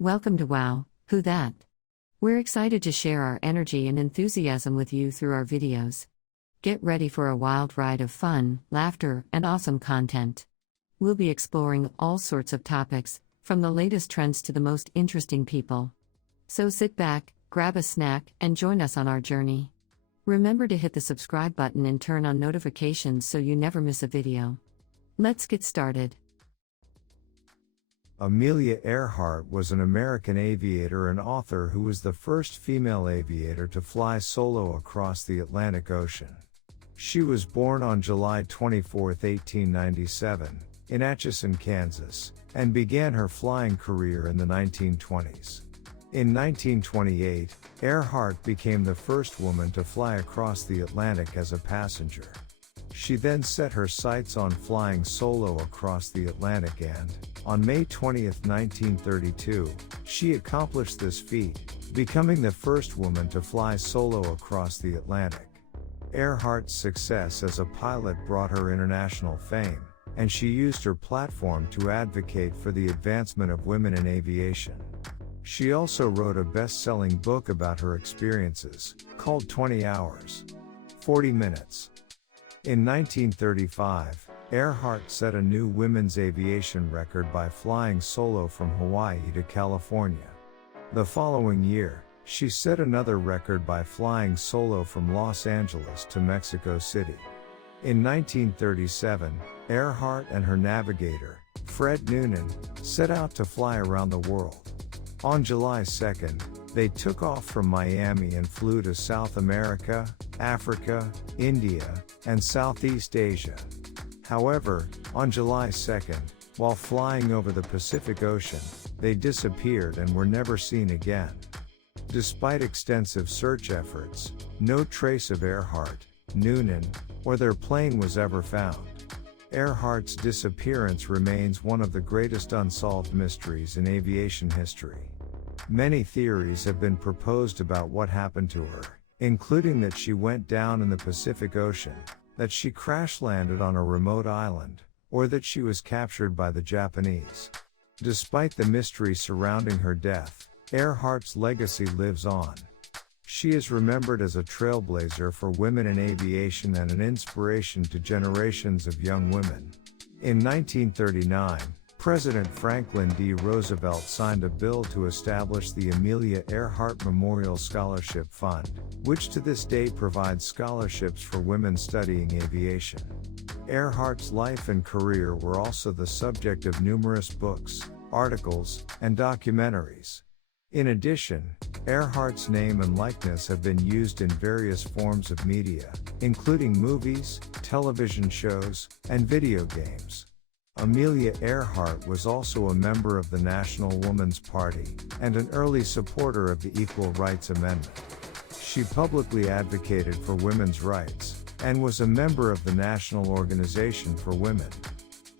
Welcome to Wow, Who That? We're excited to share our energy and enthusiasm with you through our videos. Get ready for a wild ride of fun, laughter, and awesome content. We'll be exploring all sorts of topics, from the latest trends to the most interesting people. So sit back, grab a snack, and join us on our journey. Remember to hit the subscribe button and turn on notifications so you never miss a video. Let's get started. Amelia Earhart was an American aviator and author who was the first female aviator to fly solo across the Atlantic Ocean. She was born on July 24, 1897, in Atchison, Kansas, and began her flying career in the 1920s. In 1928, Earhart became the first woman to fly across the Atlantic as a passenger. She then set her sights on flying solo across the Atlantic and, on May 20, 1932, she accomplished this feat, becoming the first woman to fly solo across the Atlantic. Earhart's success as a pilot brought her international fame, and she used her platform to advocate for the advancement of women in aviation. She also wrote a best-selling book about her experiences, called 20 Hours, 40 Minutes. In 1935, Earhart set a new women's aviation record by flying solo from Hawaii to California. The following year, she set another record by flying solo from Los Angeles to Mexico City. In 1937, Earhart and her navigator, Fred Noonan, set out to fly around the world. On July 2nd, they took off from Miami and flew to South America, Africa, India, and Southeast Asia. However, on July 2nd, while flying over the Pacific Ocean, they disappeared and were never seen again. Despite extensive search efforts, no trace of Earhart, Noonan, or their plane was ever found. Earhart's disappearance remains one of the greatest unsolved mysteries in aviation history. Many theories have been proposed about what happened to her, including that she went down in the Pacific Ocean, that she crash-landed on a remote island, or that she was captured by the Japanese. Despite the mystery surrounding her death, Earhart's legacy lives on. She is remembered as a trailblazer for women in aviation and an inspiration to generations of young women. In 1939, President Franklin D. Roosevelt signed a bill to establish the Amelia Earhart Memorial Scholarship Fund, which to this day provides scholarships for women studying aviation. Earhart's life and career were also the subject of numerous books, articles, and documentaries. In addition, Earhart's name and likeness have been used in various forms of media, including movies, television shows, and video games. Amelia Earhart was also a member of the National Woman's Party, and an early supporter of the Equal Rights Amendment. She publicly advocated for women's rights, and was a member of the National Organization for Women.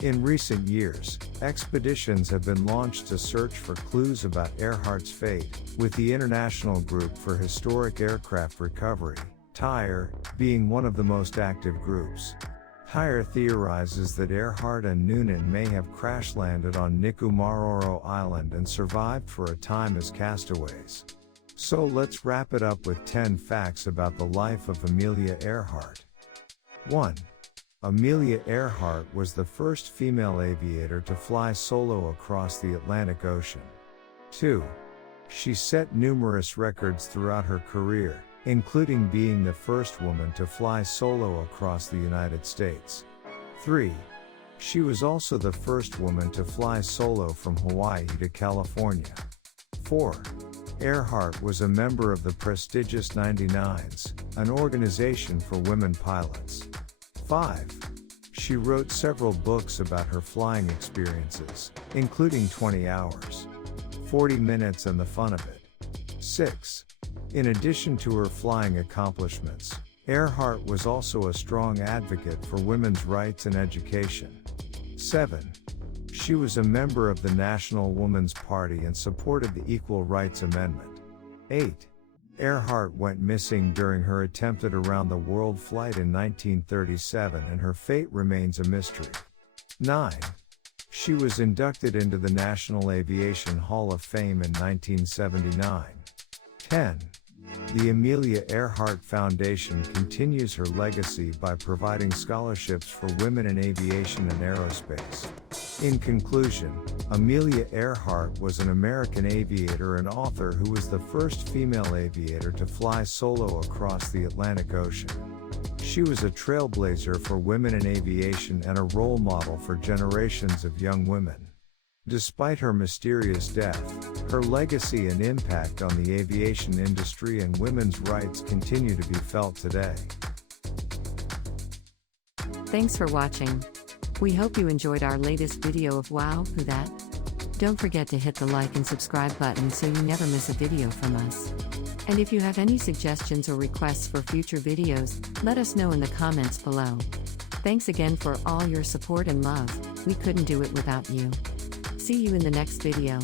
In recent years, expeditions have been launched to search for clues about Earhart's fate, with the International Group for Historic Aircraft Recovery, TIRE, being one of the most active groups. TIRE theorizes that Earhart and Noonan may have crash-landed on Nikumaroro Island and survived for a time as castaways. So let's wrap it up with 10 facts about the life of Amelia Earhart. 1. Amelia Earhart was the first female aviator to fly solo across the Atlantic Ocean. 2. She set numerous records throughout her career, including being the first woman to fly solo across the United States. 3. She was also the first woman to fly solo from Hawaii to California. 4. Earhart was a member of the prestigious 99s, an organization for women pilots. 5. She wrote several books about her flying experiences, including 20 Hours, 40 Minutes and the Fun of It. 6. In addition to her flying accomplishments, Earhart was also a strong advocate for women's rights and education. 7. She was a member of the National Woman's Party and supported the Equal Rights Amendment. 8. Earhart went missing during her attempted around-the-world flight in 1937 and her fate remains a mystery. 9. She was inducted into the National Aviation Hall of Fame in 1979. 10. The Amelia Earhart Foundation continues her legacy by providing scholarships for women in aviation and aerospace. In conclusion, Amelia Earhart was an American aviator and author who was the first female aviator to fly solo across the Atlantic Ocean. She was a trailblazer for women in aviation and a role model for generations of young women. Despite her mysterious death, her legacy and impact on the aviation industry and women's rights continue to be felt today. Thanks for watching. We hope you enjoyed our latest video of Wow, Who That? Don't forget to hit the like and subscribe button so you never miss a video from us. And if you have any suggestions or requests for future videos, let us know in the comments below. Thanks again for all your support and love. We couldn't do it without you. See you in the next video.